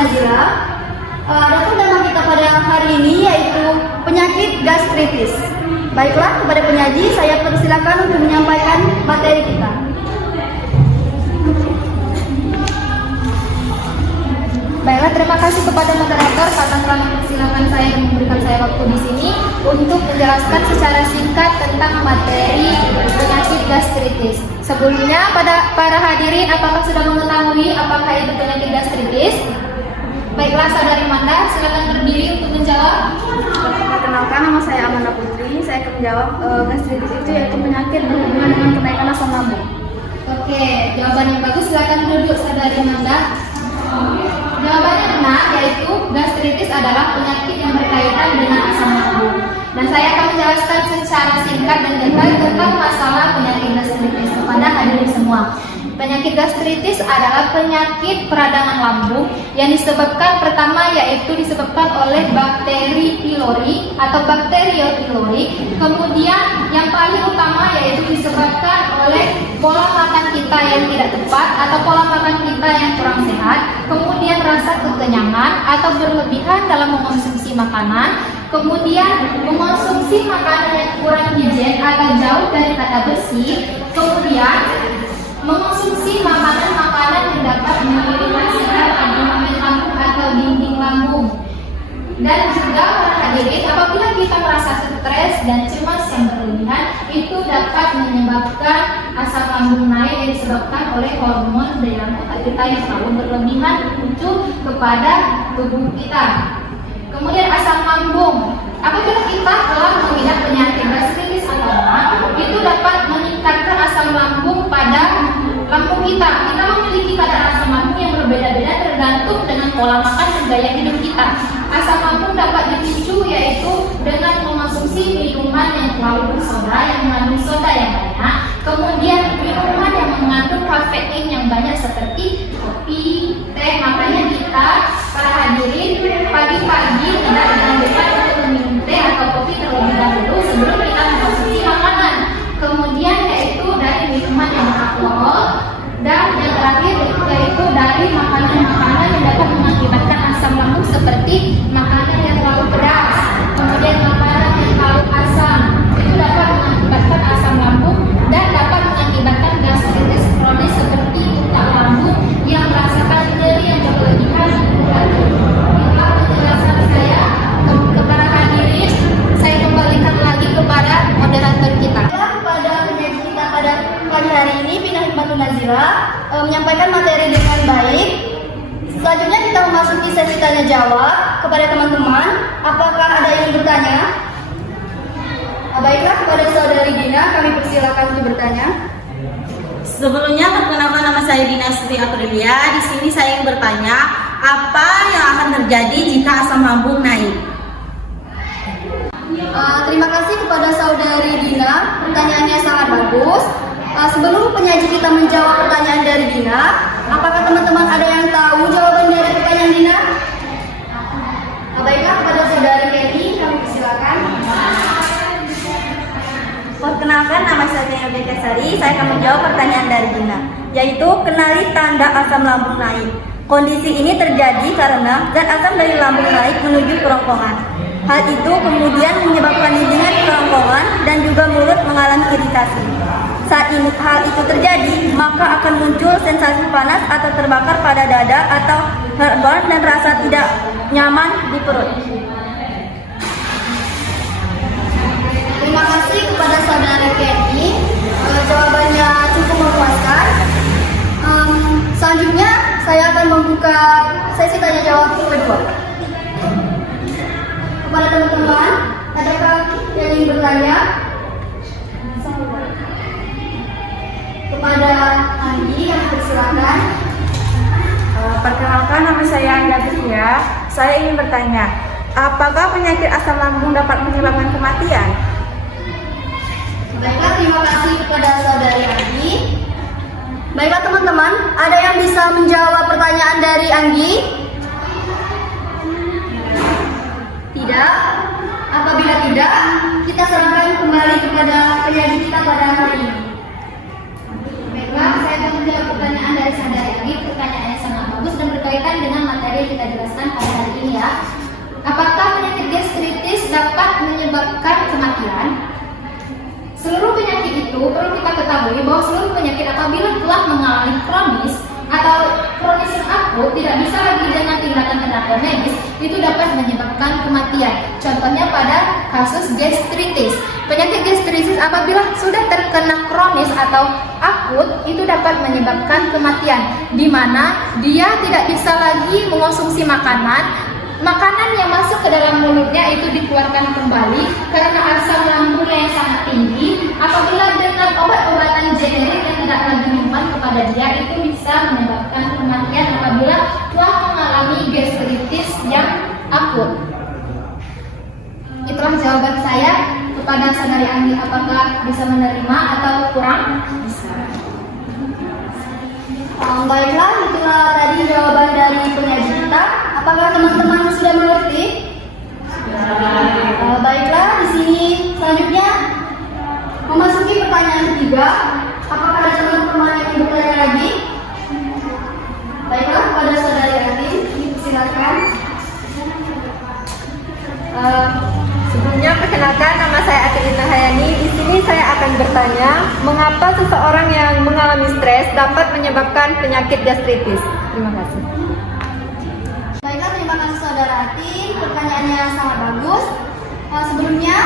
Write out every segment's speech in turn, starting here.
Nazira. Adapun tema kita pada hari ini yaitu penyakit gastritis. Baiklah, kepada penyaji saya persilakan untuk menyampaikan materi kita. Baiklah, terima kasih kepada moderator karena telah mempersilahkan saya dan memberikan saya waktu di sini untuk menjelaskan secara singkat tentang materi penyakit gastritis. Sebelumnya, pada para hadirin, apakah sudah mengetahui apakah itu penyakit gastritis? Baiklah, saudari Manda, silakan berdiri untuk menjawab. Perkenalkan, nama saya Amanda Putri. Saya akan menjawab gastritis itu yaitu penyakit berhubungan dengan kenaikan asam lambung. Oke, jawaban yang bagus. Silakan duduk, saudari Manda. Jawabannya benar, yaitu gastritis adalah penyakit yang berkaitan dengan asam lambung. Dan saya akan menjelaskan secara singkat dan detail tentang masalah penyakit gastritis kepada hadirin semua. Penyakit gastritis adalah penyakit peradangan lambung yang disebabkan pertama yaitu disebabkan oleh bakteri pylori atau Bacteria pylori. Kemudian yang paling utama yaitu disebabkan oleh pola makan kita yang tidak tepat atau pola makan kita yang kurang sehat. Kemudian rasa kekenyangan atau berlebihan dalam mengonsumsi makanan. Kemudian mengonsumsi makanan yang kurang higien atau jauh dari kata bersih. Kemudian mengonsumsi makanan-makanan yang dapat mengiritasikan abdomen lambung atau dinding lambung. Dan juga para hadirin, apabila kita merasa stres dan cemas yang berlebihan, itu dapat menyebabkan asam lambung naik yang disebabkan oleh hormon dalam otak kita yang selalu berlebihan muncul kepada tubuh kita. Kemudian asam lambung, apabila kita telah mengidap penyakit gastritis atau mah, itu dapat meningkatkan asam lambung pada lambung kita. Kita memiliki kadar asam lambung yang berbeda-beda tergantung dengan pola makan dan gaya hidup kita. Asam lambung dapat dipicu yaitu dengan mengonsumsi minuman yang terlalu bersoda, yang mengandung soda yang banyak. Kemudian minuman yang mengandung kafein yang banyak seperti kopi, teh. Makanya kita para hadirin pagi-pagi tidak dianjurkan untuk meminum teh atau kopi terlebih dahulu sebelum kita mengonsumsi makanan. Kemudian yaitu dari minuman yang beralkohol, dan yang terakhir yaitu dari makanan-makanan yang dapat mengakibatkan asam lambung seperti makanan yang terlalu pedas, kemudian makanan yang terlalu asam, itu dapat mengakibatkan asam lambung dan dapat mengakibatkan gastritis kronis seperti utak lambung yang merasakan nyeri yang berlebihan. Itulah penjelasan saya kepada hadirin. Saya kembalikan lagi kepada moderator kita. Pada penyaji kita pada pagi hari ini, Bina Hikmatul Nazira menyampaikan materi dengan baik. Selanjutnya kita memasuki sesi tanya jawab kepada teman-teman. Apakah ada yang bertanya? Baiklah, kepada saudari Dina kami persilakan untuk bertanya. Sebelumnya perkenalkan, nama saya Dina Sri Aprilia. Di sini saya ingin bertanya, apa yang akan terjadi jika asam lambung naik? Terima kasih kepada saudari Dina, pertanyaannya sangat bagus. Sebelum penyaji kita menjawab pertanyaan dari Dina, apakah teman-teman ada yang tahu jawaban dari pertanyaan Dina? Baiklah, kepada saudari Kenny kami persilakan. Perkenalkan, nama saya Tina Bekasari. Saya akan menjawab pertanyaan dari Dina, yaitu kenali tanda asam lambung naik. Kondisi ini terjadi karena zat asam dari lambung naik menuju kerongkongan. Hal itu kemudian menyebabkan dindingan kerongkongan dan juga mulut mengalami iritasi. Saat ini hal itu terjadi, maka akan muncul sensasi panas atau terbakar pada dada atau heartburn dan rasa tidak nyaman di perut. Terima kasih kepada saudara Kenny. Jawabannya cukup memuaskan. Selanjutnya saya akan membuka sesi tanya jawab kedua. Kepada teman-teman, adakah yang ingin bertanya? Kepada Andi, yang persilakan. Perkenalkan, nama saya Anda Bria. Saya ingin bertanya, apakah penyakit asam lambung dapat menyebabkan kematian? Baiklah, terima kasih kepada saudari Anggi. Baiklah teman-teman, ada yang bisa menjawab pertanyaan dari Anggi? Tidak. Apabila tidak, kita serahkan kembali kepada penyaji kita pada hari ini. Baiklah, saya akan menjawab pertanyaan dari saudari Anggi. Pertanyaan yang sangat bagus dan berkaitan dengan materi mulai kita jelaskan pada hari ini ya. Apakah penyakit gastritis dapat menyebabkan kematian? Seluruh penyakit itu perlu kita ketahui bahwa seluruh penyakit apabila telah mengalami kronis atau kronis yang akut tidak bisa lagi dengan tindakan-tindakan medis, itu dapat menyebabkan kematian. Contohnya pada kasus gastritis. Penyakit gastritis apabila sudah terkena kronis atau akut itu dapat menyebabkan kematian, di mana dia tidak bisa lagi mengonsumsi makanan. Makanan yang masuk ke dalam mulutnya itu dikeluarkan kembali karena asam lambungnya yang sangat tinggi. Apabila dengan obat-obatan generik yang tidak lagi mempan kepada dia, itu bisa menyebabkan kematian apabila telah mengalami gastritis yang akut. Itulah jawaban saya kepada saudari Anggi. Apakah bisa menerima atau kurang? Bisa. Baiklah, itulah tadi jawaban dari penyaji kita. Apakah teman-teman sudah mengerti? Baiklah, di sini selanjutnya memasuki pertanyaan ketiga. Apakah ada teman-teman yang ingin bertanya lagi? Baiklah, kepada saudari Ati, silakan. Sebelumnya perkenalkan, nama saya Atilina Hayani. Di sini saya akan bertanya, mengapa seseorang yang mengalami stres dapat menyebabkan penyakit gastritis? Terima kasih. Baiklah, terima kasih saudara Ati. Pertanyaannya sangat bagus. Sebelumnya,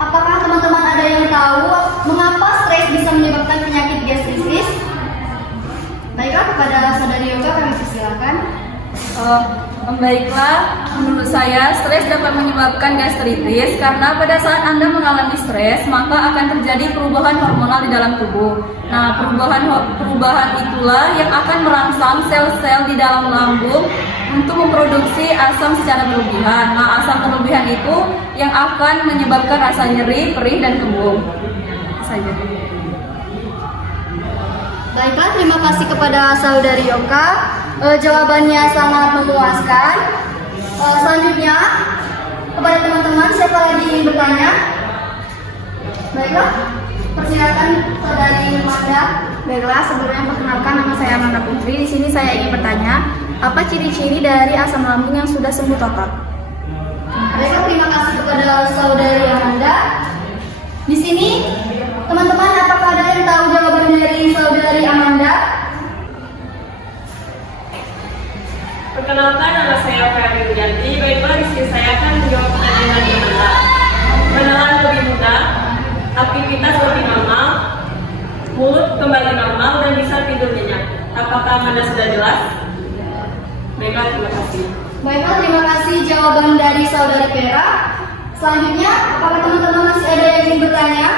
apakah teman-teman ada yang tahu mengapa stres bisa menyebabkan penyakit gastritis? Baiklah, kepada saudari Yoga kami persilakan. Baiklah, menurut saya stres dapat menyebabkan gastritis karena pada saat Anda mengalami stres maka akan terjadi perubahan hormonal di dalam tubuh. Nah, perubahan itulah yang akan merangsang sel-sel di dalam lambung untuk memproduksi asam secara berlebihan. Nah, asam berlebihan itu yang akan menyebabkan rasa nyeri, perih, dan kembung. Saja. Baiklah, terima kasih kepada saudari Yoga. Jawabannya sangat memuaskan. Selanjutnya, kepada teman-teman, siapa lagi ingin bertanya? Baiklah, persilakan saudari Amanda. Baiklah, sebelumnya perkenalkan nama saya Amanda Putri. Di sini saya ingin bertanya, apa ciri-ciri dari asam lambung yang sudah sembuh total? Baiklah, terima kasih kepada saudari Amanda. Di sini, teman-teman, apakah ada yang tahu jawaban dari saudari Amanda? Perkenalkan, nama saya Ferry Wijanti. Baiklah, di sini saya akan menjawab pertanyaan dari Anda. Kenalan lebih mudah, aktivitas lebih normal, mulut kembali normal, dan bisa tidur nyenyak. Apakah Anda sudah jelas? Baiklah, terima kasih. Baiklah, terima kasih jawaban dari saudari Vera. Selanjutnya, apakah teman-teman masih ada yang ingin bertanya?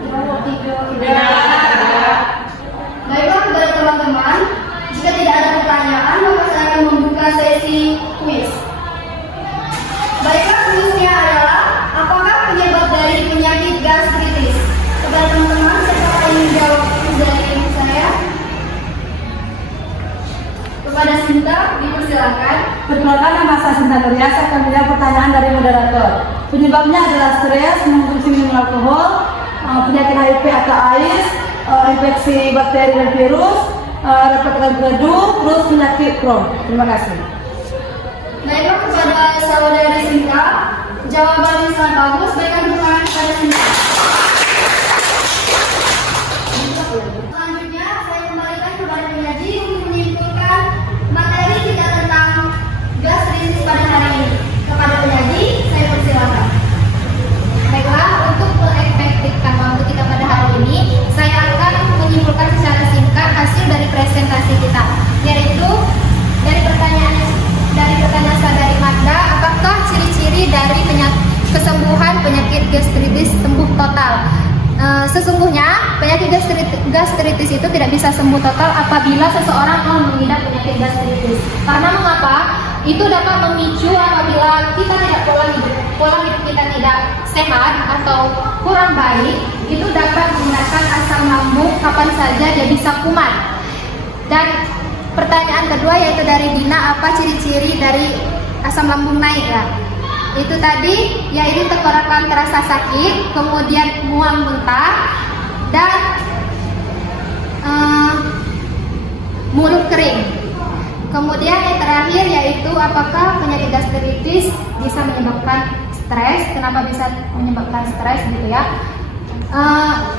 Tidak. Baiklah, kepada teman-teman, jika tidak ada pertanyaan, maka saya akan membuka sesi kuis. Baiklah, kuisnya adalah apakah penyebab dari penyakit gastritis? Kepada teman-teman, siapa yang ingin jawab dari saya? Kepada Sinta, dipersilakan. Perkenalkan, nama saya Sinta Nuria. Saya akan menjawab pertanyaan dari moderator. Penyebabnya adalah stres, mengkonsumsi minum alkohol, penyakit HIV atau AIDS, infeksi bakteri dan virus, dapat gaduh, terus penyakit Crohn. Terima kasih. Baiklah, kepada saudari Sinta, jawabannya sangat bagus. Baiklah, dukungan kepada Sinta. Selanjutnya, saya kembalikan kepada penyaji untuk menyimpulkan materi kita tentang gastritis pada hari ini. Kepada penyaji, saya persilakan. Baiklah, untuk mengefektifkan waktu kita pada hari ini, saya akan menyimpulkan secara singkat hasil dari presentasi kita, yaitu dari pertanyaan saudari Magda, apakah ciri-ciri dari kesembuhan penyakit gastritis sembuh total? Sesungguhnya penyakit gastritis itu tidak bisa sembuh total apabila seseorang mengidap penyakit gastritis. Karena mengapa? Itu dapat memicu apabila kita tidak pola hidup kita tidak sehat atau kurang baik, itu dapat menggunakan asam lambung kapan saja dia bisa kumat. Dan pertanyaan kedua yaitu dari Dina, apa ciri-ciri dari asam lambung naik ya? Itu tadi yaitu tenggorokan terasa sakit, kemudian mual muntah, dan mulut kering. Kemudian yang terakhir terakhir yaitu apakah penyakit gastritis bisa menyebabkan stres? Kenapa bisa menyebabkan stres gitu ya?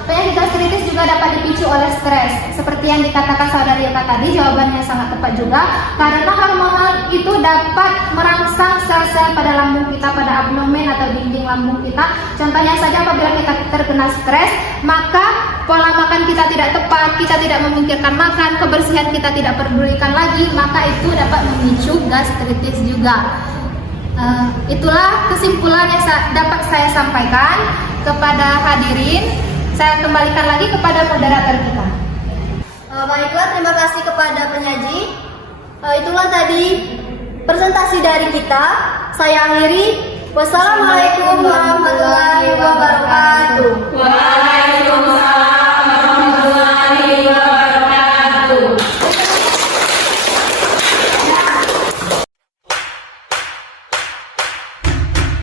Penyakit gastritis juga dapat dipicu oleh stres. Seperti yang dikatakan saudari Ilka tadi, jawabannya sangat tepat juga. Karena hormonal itu dapat merangsang sel-sel pada lambung kita, pada abdomen atau dinding lambung kita. Contohnya saja apabila kita terkena stres, maka pola makan kita tidak tepat, kita tidak memikirkan makan, kebersihan kita tidak pedulikan lagi, maka itu dapat memicu gastritis juga. Itulah kesimpulan yang dapat saya sampaikan kepada hadirin. Saya kembalikan lagi kepada moderator kita. Baiklah, terima kasih kepada penyaji. Itulah tadi presentasi dari kita. Saya akhiri. Wassalamualaikum warahmatullahi wabarakatuh. Waalaikumsalam.